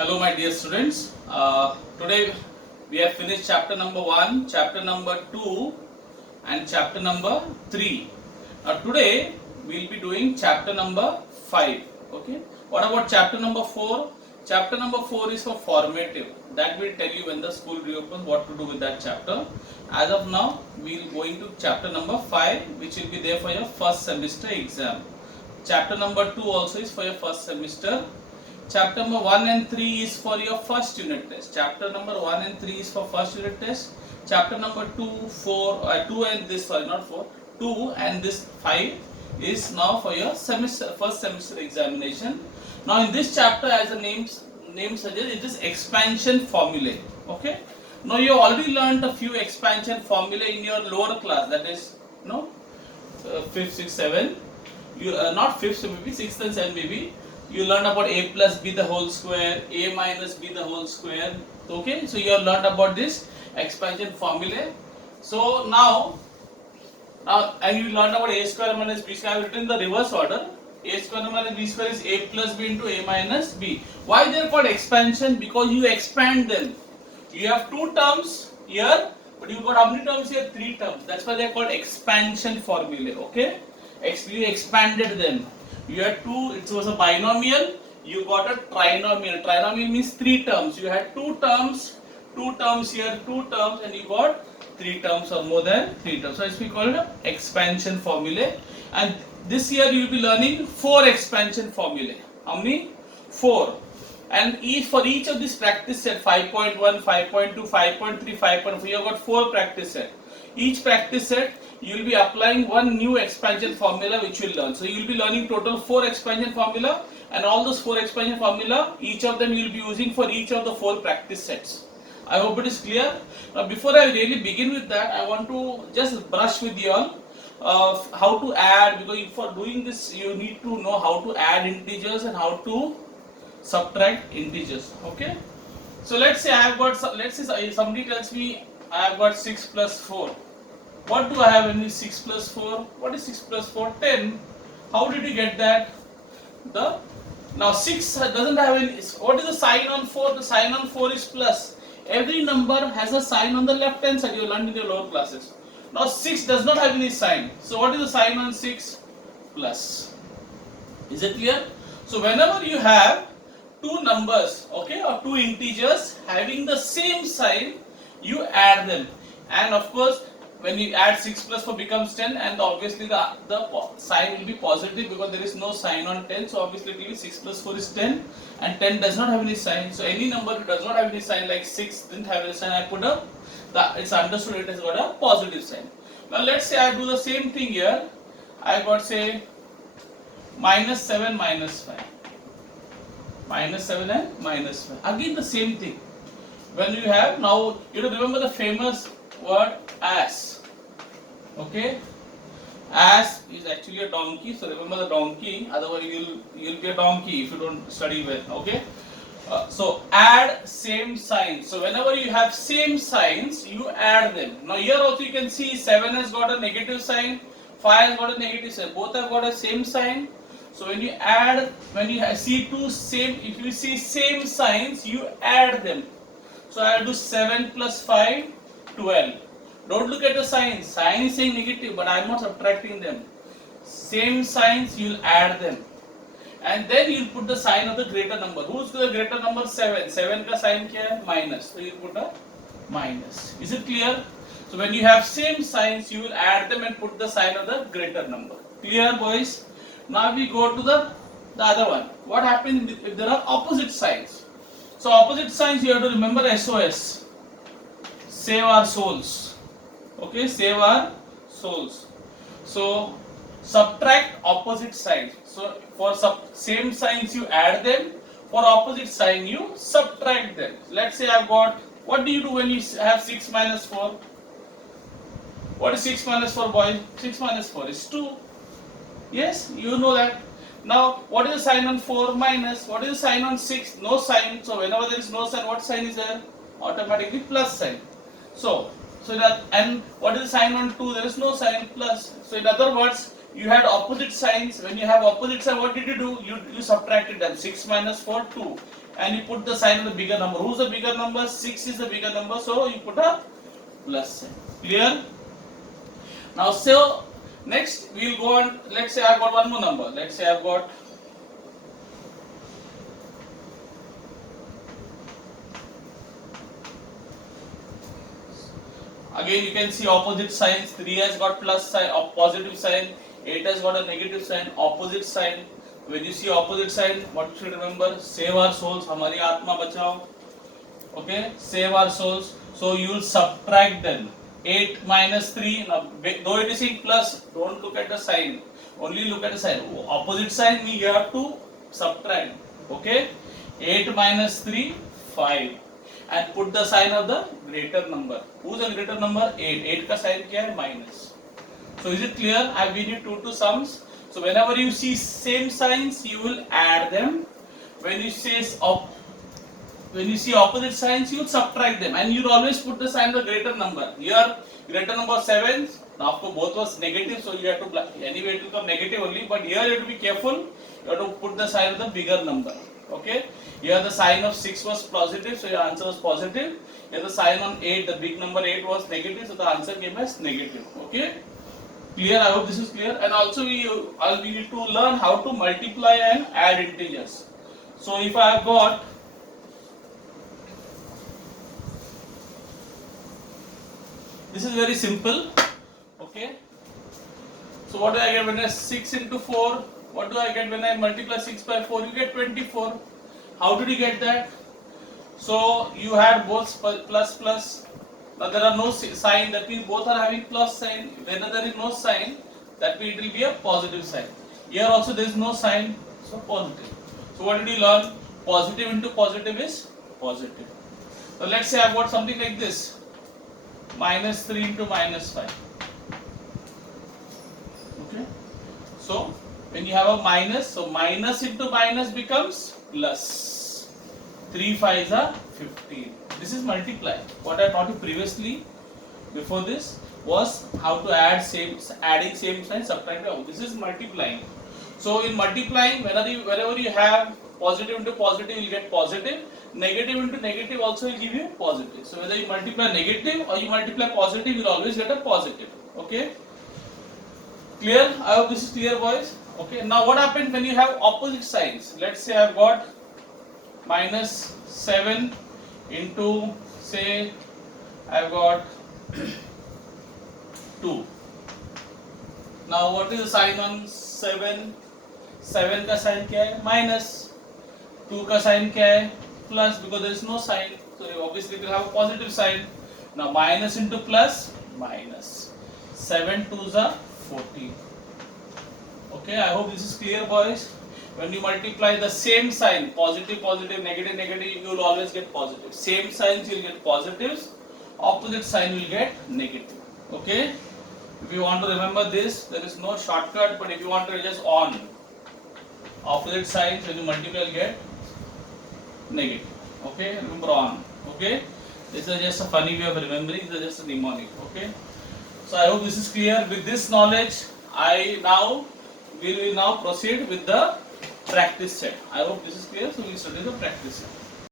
Hello, my dear students. Today we have finished chapter number 1, chapter number 2, and chapter number 3. Now, today we will be doing chapter number 5. Okay. What about chapter number 4? Chapter number 4 is for formative. That will tell you when the school reopens what to do with that chapter. As of now, we will go into chapter number 5, which will be there for your first semester exam. Chapter number 2 also is for your first semester. Chapter number 1 and 3 is for your first unit test. Chapter number 1 and 3 is for first unit test. Chapter number 2 and this, sorry, not 4, 2 and this 5 is now for your first semester examination. Now in this chapter, as the name suggests, it is expansion formulae. Okay. Now you have already learned a few expansion formulae in your lower class. That is, 5th, 6th, 7th. You not 5th, so maybe 6th and 7th maybe. You learned about a plus b the whole square, a minus b the whole square. Okay, so you have learned about this expansion formulae. So now and you learned about a square minus b square. I have written in the reverse order. A square minus b square is a plus b into a minus b. Why they are called expansion? Because you expand them. You have two terms here, but you got how many terms here? 3 terms. That's why they are called expansion formulae. Okay, you expanded them. You had two, it was a binomial, you got a trinomial. Trinomial means 3 terms. You had 2 terms here, 2 terms, and you got 3 terms or more than 3 terms. So it's called expansion formulae. And this year you will be learning 4 expansion formulae. How many? 4. And for each of these practice set, 5.1, 5.2, 5.3, 5.4, you have got 4 practice set. Each practice set, you will be applying one new expansion formula which you will learn. So you will be learning total 4 expansion formula, and all those 4 expansion formula, each of them you will be using for each of the 4 practice sets. I hope it is clear. Now before I really begin with that, I want to just brush with you all how to add, because for doing this you need to know how to add integers and how to subtract integers. Okay. So let's say I have got, let's say somebody tells me I have got 6 plus 4. What do I have in this 6 plus 4? What is 6 plus 4? 10. How did you get that? Now 6 doesn't have any. What is the sign on 4? The sign on 4 is plus. Every number has a sign on the left hand side. You learned in your lower classes. Now 6 does not have any sign. So what is the sign on 6? Plus. Is it clear? So whenever you have two numbers, okay, or two integers having the same sign, you add them. And of course, when you add 6 plus 4 becomes 10, and obviously the sign will be positive because there is no sign on 10. So obviously it will be 6 plus 4 is 10, and 10 does not have any sign. So any number that does not have any sign, like 6 didn't have any sign, I put up, it's understood it has got a positive sign. Now let's say I do the same thing here. I got, say, minus 7 minus 5. Minus 7 and minus 5. Again the same thing. When you have, now you remember the famous word as. Okay, as is actually a donkey, so remember the donkey, otherwise you'll be a donkey if you don't study well. Okay, so add same signs. So whenever you have same signs, you add them. Now here also you can see 7 has got a negative sign, 5 has got a negative sign, both have got a same sign. So when you add, when you see if you see same signs, you add them. So I will do 7 plus 5, 12. Don't look at the sign. Sign is saying negative, but I am not subtracting them. Same signs, you will add them. And then you will put the sign of the greater number. Who is the greater number? 7. 7 ka sign kya hai? Minus. So you put a minus. Is it clear? So when you have same signs, you will add them and put the sign of the greater number. Clear, boys? Now we go to the other one. What happens if there are opposite signs? So opposite signs you have to remember SOS. Save our souls. Okay, save our souls. So subtract opposite signs. So for same signs you add them. For opposite sign you subtract them. Let's say I've got, what do you do when you have 6 minus 4? What is 6 minus 4, boys? 6 minus 4 is 2. Yes, you know that. Now, what is the sign on 4? Minus. What is the sign on 6? No sign. So, whenever there is no sign, what sign is there? Automatically plus sign. So that, and what is the sign on 2? There is no sign, plus. So, in other words, you had opposite signs. When you have opposite sign, what did you do? You subtracted them. 6 minus 4, 2. And you put the sign of the bigger number. Who's the bigger number? 6 is the bigger number. So you put a plus sign. Clear? Now, so next we will go on. Let's say I've got one more number. Let's say I've got again you can see opposite signs. 3 has got plus sign, positive sign. 8 has got a negative sign, opposite sign. When you see opposite sign, what you should remember? Save our souls. Hamari atma bachao. Okay, save our souls. So you will subtract them. 8 minus 3. Now, though it is in plus, don't look at the sign. Only look at the sign. Opposite sign, we have to subtract. Okay, 8 minus 3, 5. And put the sign of the greater number. Who is the greater number? 8. 8 का sign क्या है? Minus. So is it clear? I have given you 2 sums. So whenever you see same signs, you will add them. When you see opposite signs, you will subtract them, and you will always put the sign of the greater number. Here, greater number 7. Now, of course, both was negative, so you have to anyway it will come negative only. But here you have to be careful. You have to put the sign of the bigger number. Okay. Here the sign of 6 was positive, so your answer was positive. Here the sign on 8, the big number 8 was negative, so the answer came as negative. Okay. Clear? I hope this is clear. And also we need to learn how to multiply and add integers. So if I have got this is very simple. Okay. So what do I get when I 6 into 4? What do I get when I multiply 6 by 4? You get 24. How did you get that? So you had both plus plus. Now there are no sign, that means both are having plus sign. When there is no sign, that means it will be a positive sign. Here also there is no sign, so positive. So what did you learn? Positive into positive is positive. So let's say I've got something like this. Minus 3 into minus 5. Okay. So when you have a minus, so minus into minus becomes plus. 3 5s are 15. This is multiply. What I taught you previously before this was how to adding same sign, subtracting. This is multiplying. So in multiplying, whenever you have positive into positive, you will get positive. Negative into negative also will give you positive. So whether you multiply negative or you multiply positive, you will always get a positive. Okay? Clear? I hope this is clear, boys. Okay. Now what happens when you have opposite signs? Let's say I have got minus 7 into, say, I've got 2. Now what is the sign on 7? 7 का sign क्या है? Minus. 2 का sign क्या है? Plus, because there is no sign. So obviously it will have a positive sign. Now minus into plus, minus. 7 2s are 14. Okay, I hope this is clear, boys. When you multiply the same sign, positive, positive, negative, negative, you will always get positive. Same signs you will get positives, opposite sign will get negative. Okay? If you want to remember this, there is no shortcut, but if you want to just on. Opposite signs when you multiply will get negative. Okay? Remember on. Okay? This is just a funny way of remembering, this is just a mnemonic. Okay? So I hope this is clear. With this knowledge, we will now proceed with the practice set. I hope this is clear, so we will study the practice set.